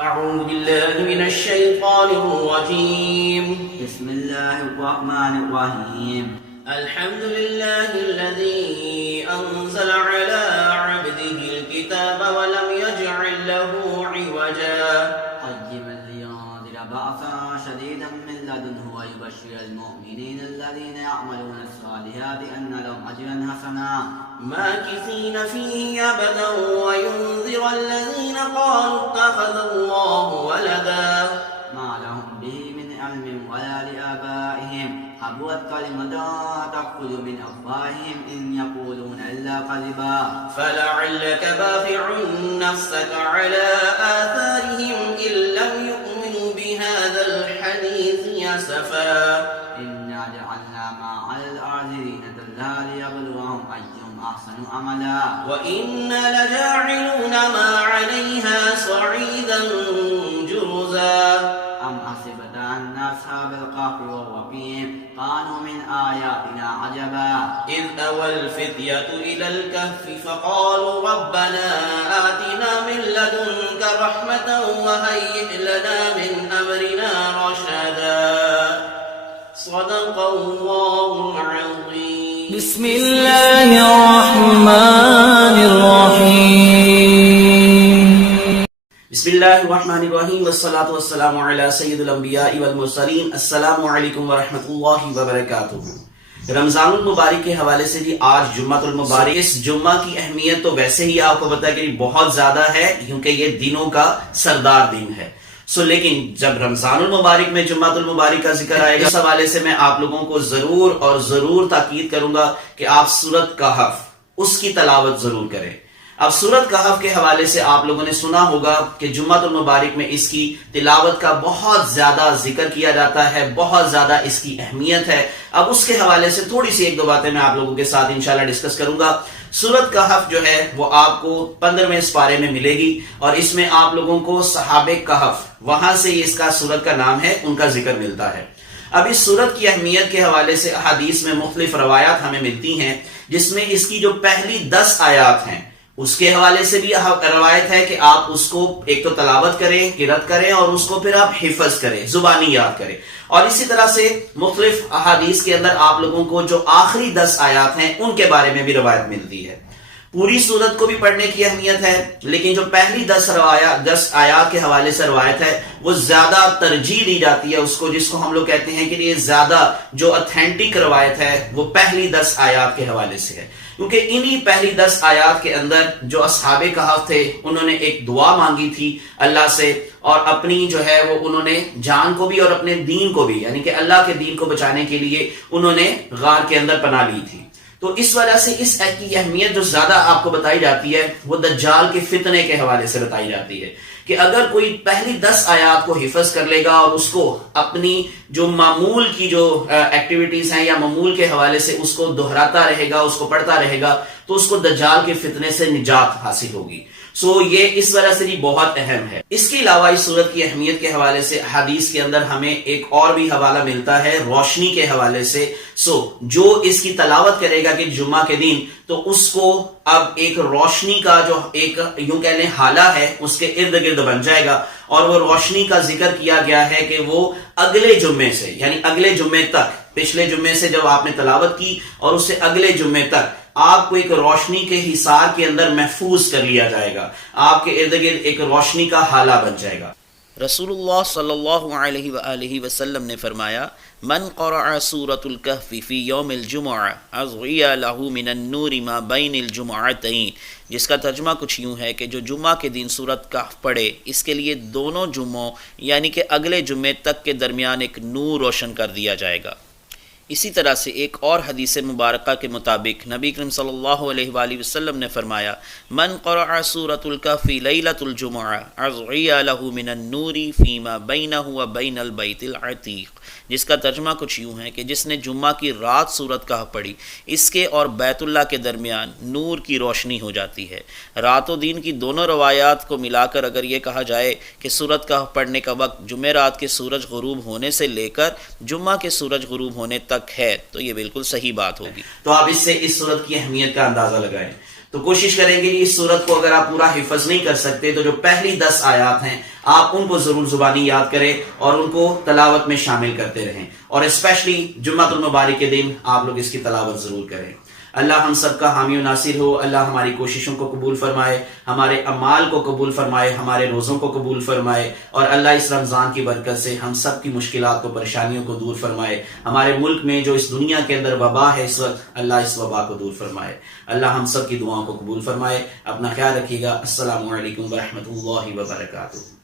أعوذ بالله من الشيطان الرجيم. بسم الله الرحمن الرحيم. الحمد لله الذي أنزل على عبده الكتاب ولم يجعل له عوجا قيما لينذر بأسا شديدا من لدنه ويبشر المؤمنين الذين يعملون الصالحات أن لهم أجرا حسنا ماكثين فيه أبدا وينذر الذين قالوا اتخذ الله ولدا ما لهم به من علم ولا لآبائهم كبرت كلمة تخرج من أفواههم إن يقولون إلا كذبا فلعلك باخع نفسك على آثارهم إن لم يؤمنوا بهذا الحديث أسفا إنا جعلنا ما على الأرض زينة لها ليبلوهم أيهم أحسن عملا وإنا لجاعلون ما عليها صعيدا جرزا أم حسبت أن أصحاب الكهف والرقيم كانوا من آياتنا عجبا إذ أوى الفتية إلى الكهف فقالوا ربنا آتنا من لدنك رحمة وهيئ لنا من أمرنا رشدا. صدق الله العظيم. بسم الله الرحمن الرحيم. بسم اللہ الرحمن الرحیم والصلاة والسلام علی سید الانبیاء والمرسلین. السلام علیکم ورحمۃ اللہ وبرکاتہ. رمضان المبارک کے حوالے سے جی آج جمعۃ المبارک. اس جمعہ کی اہمیت تو ویسے ہی آپ کو پتہ ہے کہ بہت زیادہ ہے کیونکہ یہ دنوں کا سردار دن ہے. لیکن جب رمضان المبارک میں جمعۃ المبارک کا ذکر آئے گا اس حوالے سے میں آپ لوگوں کو ضرور تاکید کروں گا کہ آپ سورۃ کہف اس کی تلاوت ضرور کریں. اب سورۃ کہف کے حوالے سے آپ لوگوں نے سنا ہوگا کہ جمعۃ المبارک میں اس کی تلاوت کا بہت زیادہ ذکر کیا جاتا ہے, بہت زیادہ اس کی اہمیت ہے. اب اس کے حوالے سے تھوڑی سی ایک دو باتیں میں آپ لوگوں کے ساتھ انشاءاللہ ڈسکس کروں گا. سورۃ کہف جو ہے وہ آپ کو 15ویں سپارے میں ملے گی اور اس میں آپ لوگوں کو صحابہ کہف وہاں سے اس کا سورۃ کا نام ہے ان کا ذکر ملتا ہے. اب اس سورت کی اہمیت کے حوالے سے احادیث میں مختلف روایات ہمیں ملتی ہیں جس میں اس کی جو پہلی 10 آیات ہیں اس کے حوالے سے بھی روایت ہے کہ آپ اس کو ایک تو تلاوت کریں, قرأت کریں اور اس کو پھر آپ حفظ کریں, زبانی یاد کریں. اور اسی طرح سے مختلف احادیث کے اندر آپ لوگوں کو جو آخری 10 آیات ہیں ان کے بارے میں بھی روایت ملتی ہے. پوری سورت کو بھی پڑھنے کی اہمیت ہے لیکن جو پہلی 10 آیات کے حوالے سے روایت ہے وہ زیادہ ترجیح دی جاتی ہے اس کو, جس کو ہم لوگ کہتے ہیں کہ یہ زیادہ جو اتھینٹک روایت ہے وہ پہلی 10 آیات کے حوالے سے ہے. کیونکہ انہی پہلی 10 آیات کے اندر جو اصحاب کہف تھے انہوں نے ایک دعا مانگی تھی اللہ سے اور اپنی جو ہے وہ انہوں نے جان کو بھی اور اپنے دین کو بھی یعنی کہ اللہ کے دین کو بچانے کے لیے انہوں نے غار کے اندر پناہ لی تھی. تو اس وجہ سے اس ایت کی اہمیت جو زیادہ آپ کو بتائی جاتی ہے وہ دجال کے فتنے کے حوالے سے بتائی جاتی ہے کہ اگر کوئی پہلی 10 آیات کو حفظ کر لے گا اور اس کو اپنی جو معمول کی جو ایکٹیویٹیز ہیں یا معمول کے حوالے سے اس کو دہراتا رہے گا, اس کو پڑھتا رہے گا تو اس کو دجال کے فتنے سے نجات حاصل ہوگی. یہ اس وجہ سے بہت اہم ہے. اس کے علاوہ اس سورت کی اہمیت کے حوالے سے حدیث کے اندر ہمیں ایک اور بھی حوالہ ملتا ہے روشنی کے حوالے سے. جو اس کی تلاوت کرے گا کہ جمعہ کے دن تو اس کو اب ایک روشنی کا جو ایک یوں کہہ لیں حالہ ہے اس کے ارد گرد بن جائے گا اور وہ روشنی کا ذکر کیا گیا ہے کہ وہ اگلے جمعے سے یعنی اگلے جمعے تک, پچھلے جمعے سے جب آپ نے تلاوت کی اور اس سے اگلے جمعے تک آپ کو ایک روشنی کے حصار کے اندر محفوظ کر لیا جائے گا, آپ کے ارد گرد ایک روشنی کا حالہ بن جائے گا. رسول اللہ صلی اللہ علیہ وآلہ وسلم نے فرمایا من قرأ سورة الکہف فی یوم الجمعہ اضیء لہ من النور ما بین الجمعتین, جس کا ترجمہ کچھ یوں ہے کہ جو جمعہ کے دن سورۃ کہف پڑھے اس کے لیے دونوں جمعوں یعنی کہ اگلے جمعے تک کے درمیان ایک نور روشن کر دیا جائے گا. اسی طرح سے ایک اور حدیث مبارکہ کے مطابق نبی کریم صلی اللہ علیہ وآلہ وسلم نے فرمایا من قرأ سورة الکہف لیلۃ الجمعہ اضیء لہ من النور فیما بینہ وبین البیت العتیق, جس کا ترجمہ کچھ یوں ہے کہ جس نے جمعہ کی رات سورۃ کہف پڑھی اس کے اور بیت اللہ کے درمیان نور کی روشنی ہو جاتی ہے. رات و دین کی دونوں روایات کو ملا کر اگر یہ کہا جائے کہ سورۃ کہف پڑھنے کا وقت جمعرات کے سورج غروب ہونے سے لے کر جمعہ کے سورج غروب ہونے تک ہے تو یہ بالکل صحیح بات ہوگی. تو آپ اس سے اس سورت کی اہمیت کا اندازہ لگائیں. تو کوشش کریں گے کہ اس سورت کو اگر آپ پورا حفظ نہیں کر سکتے تو جو پہلی 10 آیات ہیں آپ ان کو ضرور زبانی یاد کریں اور ان کو تلاوت میں شامل کرتے رہیں، اور اسپیشلی جمعۃ المبارک کے دن آپ لوگ اس کی تلاوت ضرور کریں۔ اللہ ہم سب کا حامی و ناصر ہو، اللہ ہماری کوششوں کو قبول فرمائے، ہمارے اعمال کو قبول فرمائے، ہمارے روزوں کو قبول فرمائے، اور اللہ اس رمضان کی برکت سے ہم سب کی مشکلات کو، پریشانیوں کو دور فرمائے۔ ہمارے ملک میں جو اس دنیا کے اندر وبا ہے اس وقت، اللہ اس وبا کو دور فرمائے۔ اللہ ہم سب کی دعاؤں کو قبول فرمائے۔ اپنا خیال رکھیے گا۔ السلام علیکم ورحمۃ اللہ وبرکاتہ۔